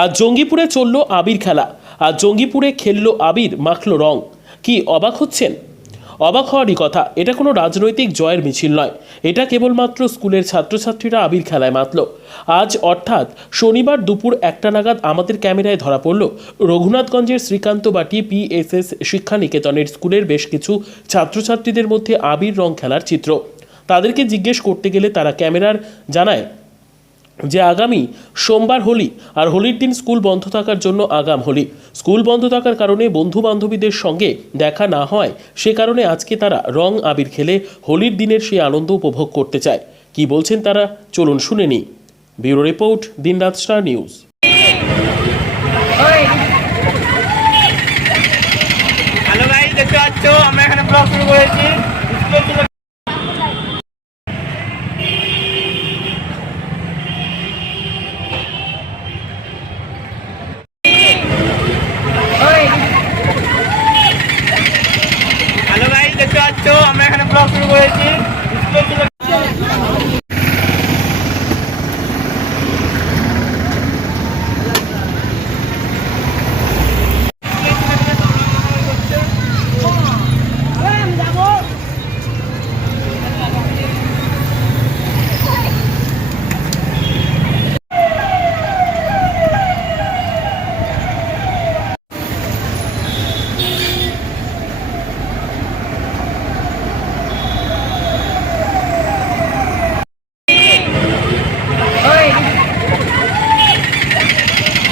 আর জঙ্গিপুরে চলল আবির খেলা। আর জঙ্গিপুরে খেললো আবির, মাখল রং। কি অবাক হচ্ছেন? অবাক হওয়ারই কথা, এটা কোনো রাজনৈতিক জয়ের মিছিল নয়। এটা কেবলমাত্র স্কুলের ছাত্রছাত্রীরা আবির খেলায় মাতল। আজ অর্থাৎ শনিবার দুপুর একটা নাগাদ আমাদের ক্যামেরায় ধরা পড়ল রঘুনাথগঞ্জের শ্রীকান্ত বাটি পিএসএস শিক্ষা নিকেতনের স্কুলের বেশ কিছু ছাত্রছাত্রীদের মধ্যে আবির রং খেলার চিত্র। তাদেরকে জিজ্ঞেস করতে গেলে তারা ক্যামেরার জানায় যে আগামী সোমবার হোলি আর হোলির দিন স্কুল বন্ধ থাকার জন্য আগাম হোলি। স্কুল বন্ধ থাকার কারণে বন্ধু বান্ধবীদের সঙ্গে দেখা না হয়, সে কারণে আজকে তারা রং আবির খেলে হোলির দিনের সেই আনন্দ উপভোগ করতে চায়। কি বলছেন তারা? চলুন শুনে নিই। ব্যুরো রিপোর্ট, দিনরাত স্টার নিউজ। আমরা এখানে ব্লগ শুরু করেছি। এখানে ব্লগ শুরু করেছি স্কুল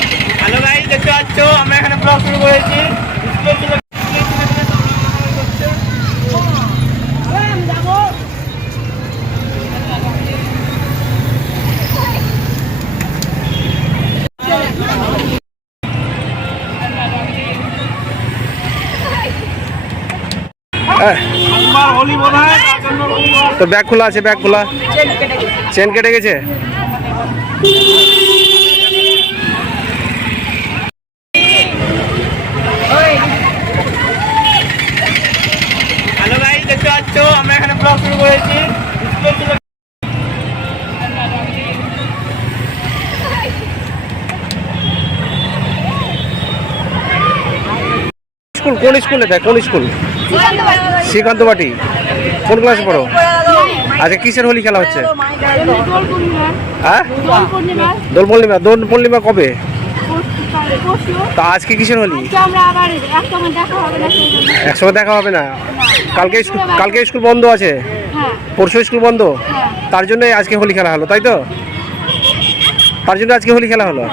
ছিল হ্যালো গাইস দেখতে পাচ্ছ আমরা এখানে ব্লগ শুরু করেছি স্কুল ছিল সোমবার হোলি বোধ হয় তার জন্য রবিবার তো ব্যাগ খোলা আছে ব্যাগ খোলা। চেন কেটে গেছে? হ্যালো দেখতে পাচ্ছ? আমরা এখানে ব্লগ শুরু করেছি স্কুল ছিল স্কুল? কোন স্কুলে দেয় কোন স্কুল? শ্রীকান্ত বাটি কোন ক্লাসে পড়ো? আচ্ছা কিসের হোলি খেলা হচ্ছে? দোল পূর্ণিমা হ্যাঁ? দোল পূর্ণিমা দোল পূর্ণিমা কবে? তা আজকে কিসের হোলি? একসঙ্গে দেখা হবে না কালকে কালকে স্কুল বন্ধ আছে? হ্যাঁ। পরশু স্কুল বন্ধ? হ্যাঁ। তার জন্য আজকে হোলি খেলা হলো তাই তো? তার জন্য আজকে হোলি খেলা হলো?